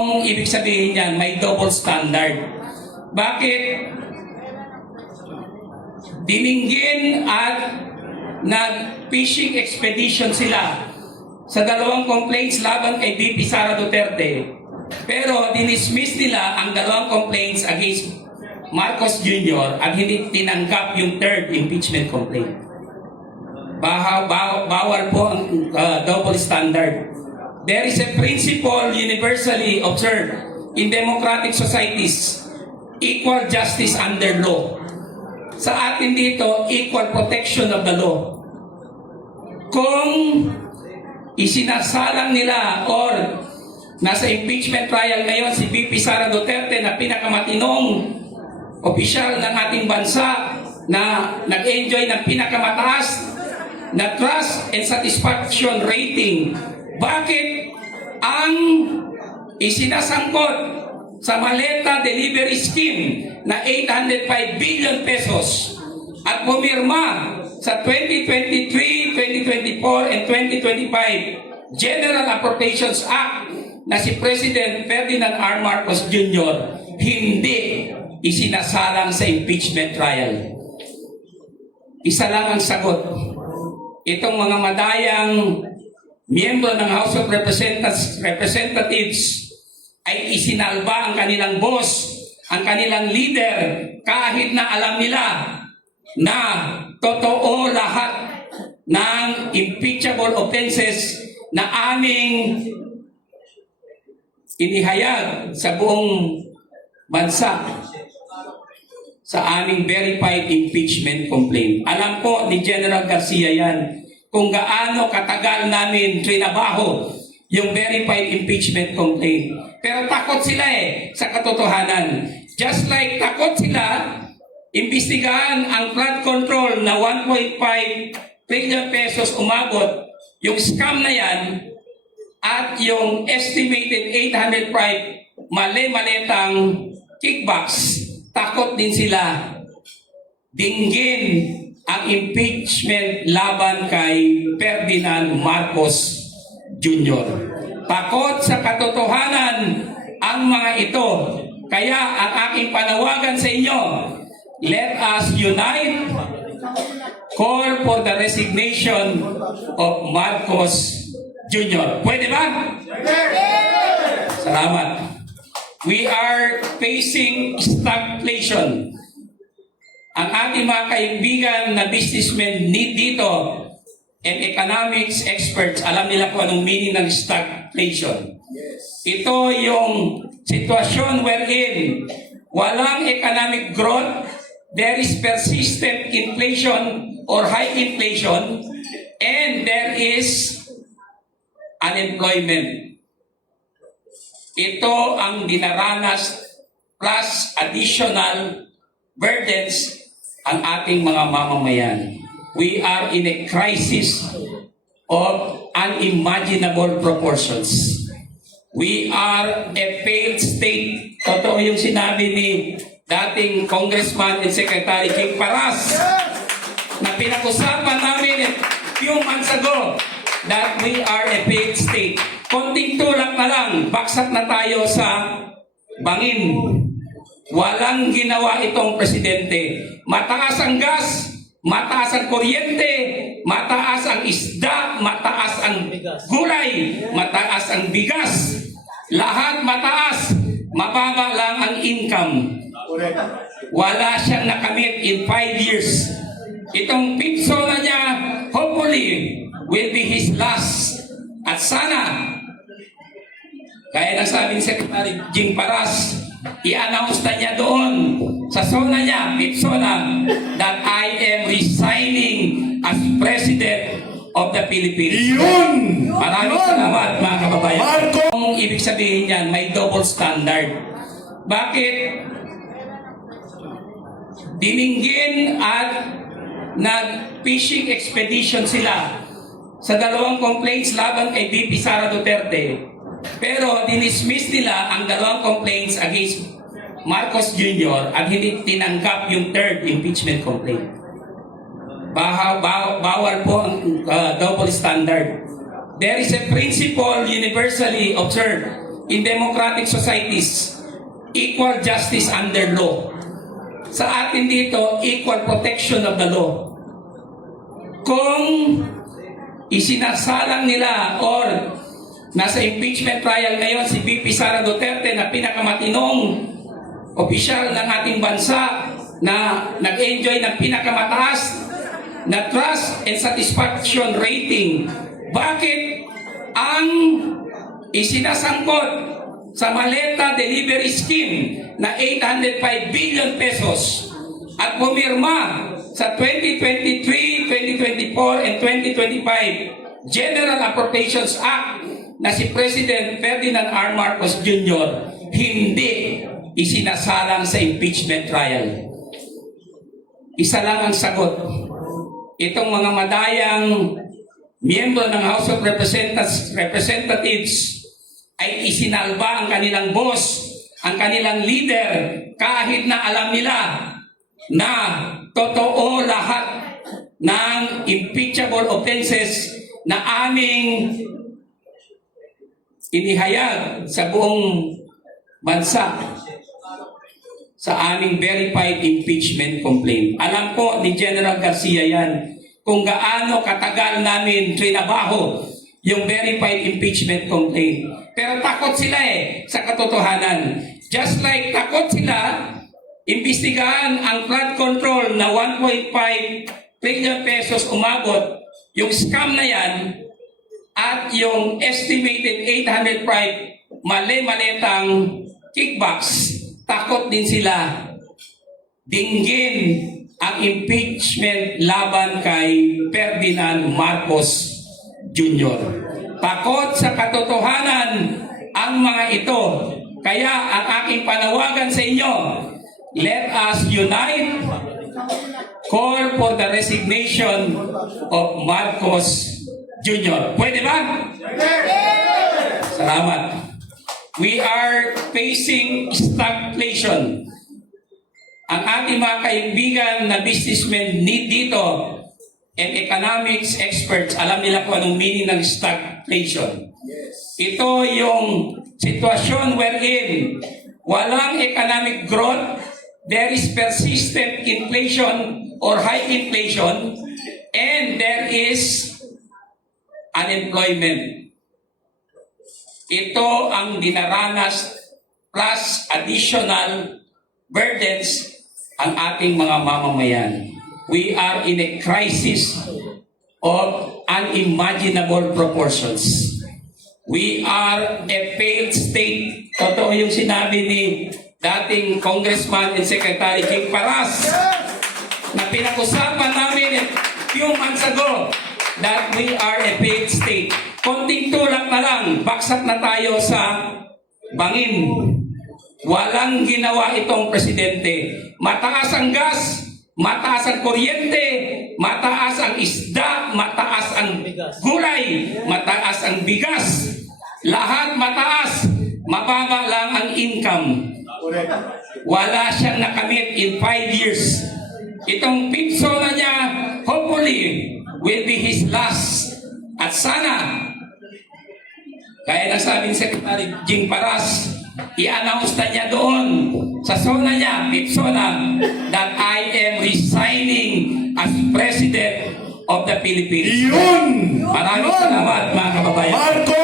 Ang ibig sabihin niyan, may double standard. Bakit dininggin at nag-fishing expedition sila sa dalawang complaints laban kay VP Sara Duterte, pero dinismiss nila ang dalawang complaints against Marcos Jr. at hindi tinanggap yung third impeachment complaint? Bawal po ang double standard. There is a principle universally observed in democratic societies: equal justice under law. Sa atin dito, equal protection of the law. Kung isinasalang nila or nasa impeachment trial ngayon si VP Sara Duterte na pinakamatinong opisyal ng ating bansa na nag-enjoy ng pinakamataas na trust and satisfaction rating, bakit ang isinasangkot sa maleta delivery scheme na 805 billion pesos at pumirma sa 2023, 2024, and 2025 General Appropriations Act na si President Ferdinand R. Marcos Jr. hindi isinasalang sa impeachment trial? Isa lang ang sagot. Itong mga madayang miyembro ng House of Representatives ay isinalba ang kanilang boss, ang kanilang leader, kahit na alam nila na totoo lahat ng impeachable offenses na aming inihayag sa buong bansa sa aming verified impeachment complaint. Alam po ni General Garcia yan kung gaano katagal namin trinabaho yung verified impeachment complaint. Pero takot sila sa katotohanan. Just like takot sila imbestigahan ang flood control na 1.5 trillion pesos umabot, yung scam na yan, at yung estimated 805 mali-malitang kickbacks. Takot din sila dinggin ang impeachment laban kay Ferdinand Marcos Jr. Takot sa katotohanan ang mga ito. Kaya ang aking panawagan sa inyo, let us unite, call for the resignation of Marcos Jr. Pwede ba? Salamat. We are facing stagflation. Ang ating mga kaibigan na businessmen dito and economics experts, alam nila kung anong meaning ng stagflation. Ito yung sitwasyon wherein walang economic growth, there is persistent inflation or high inflation, and there is unemployment. Ito ang dinaranas plus additional burdens ang ating mga mamamayan. We are in a crisis of unimaginable proportions. We are a failed state. Totoo yung sinabi ni dating Congressman and Secretary King Paras na pinag-usapan namin a few months ago that we are a failed state. Konting tulak na lang, baksak na tayo sa bangin. Walang ginawa itong presidente. Mataas ang gas, mataas ang kuryente, mataas ang isda, mataas ang gulay, mataas ang bigas. Lahat mataas, mababa lang ang income. Wala siyang nakamit in 5 years. Itong pitso na niya, hopefully, will be his last. At sana, kaya nasabi ni Secretary Jing Paras, i-announce na niya doon sa zona niya, Pipsona, that I am resigning as President of the Philippines. Yun! Maraming salamat mga kababayan. Ang ibig sabihin niyan, may double standard. Bakit dininggin at nag-fishing expedition sila sa dalawang complaints laban kay VP Sara Duterte, pero dinismiss nila ang dalawang complaints against Marcos Jr. at hindi tinanggap yung third impeachment complaint? Bawal po ang double standard. There is a principle universally observed in democratic societies, equal justice under law. Sa atin dito, equal protection of the law. Kung isinasalang nila or nasa impeachment trial ngayon si VP Sara Duterte na pinakamatinong opisyal ng ating bansa na nag-enjoy ng pinakamataas na trust and satisfaction rating, bakit ang isinasangkot sa maleta delivery scheme na 805 billion pesos at pumirma sa 2023, 2024, and 2025 General Appropriations Act na si President Ferdinand R. Marcos Jr. hindi isinasalang sa impeachment trial. Isa lang ang sagot. Itong mga madayang miyembro ng House of Representatives ay isinalba ang kanilang boss, ang kanilang leader, kahit na alam nila na totoo lahat ng impeachable offenses na aming inihayag sa buong bansa sa aming verified impeachment complaint. Alam po ni General Garcia yan kung gaano katagal namin trinabaho yung verified impeachment complaint. Pero takot sila sa katotohanan. Just like takot sila, imbestigahan ang flood control na 1.5 trillion pesos umabot, yung scam na yan, at yung estimated 805 mali-maletang kickbacks, takot din sila dinggin ang impeachment laban kay Ferdinand Marcos Jr. Takot sa katotohanan ang mga ito. Kaya ang aking panawagan sa inyo, let us unite, call for the resignation of Marcos Jr. Pwede ba? Salamat. We are facing stagflation. Ang ating mga kaibigan na businessmen dito and economics experts, alam nila kung anong meaning ng stagflation. Ito yung sitwasyon wherein walang economic growth, there is persistent inflation or high inflation, and there is unemployment. Ito ang dinaranas plus additional burdens ang ating mga mamamayan. We are in a crisis of unimaginable proportions. We are a failed state. Totoo yung sinabi ni dating Congressman and Secretary Jing Paras na pinag-usapan namin a few months ago that we are a failed state. Konting tulak na lang, baksak na tayo sa bangin. Walang ginawa itong presidente. Mataas ang gas, mataas ang kuryente, mataas ang isda, mataas ang gulay, mataas ang bigas. Lahat mataas, mababa lang ang income. Wala siyang nakamit in 5 years. Itong pitso na niya, hopefully, will be his last. At sana, kaya nasabi ni Secretary Jing Paras, i-announce na niya doon sa zona niya, Pipsona, that I am resigning as President of the Philippines. Yun! Maraming salamat mga kababayan. Marco!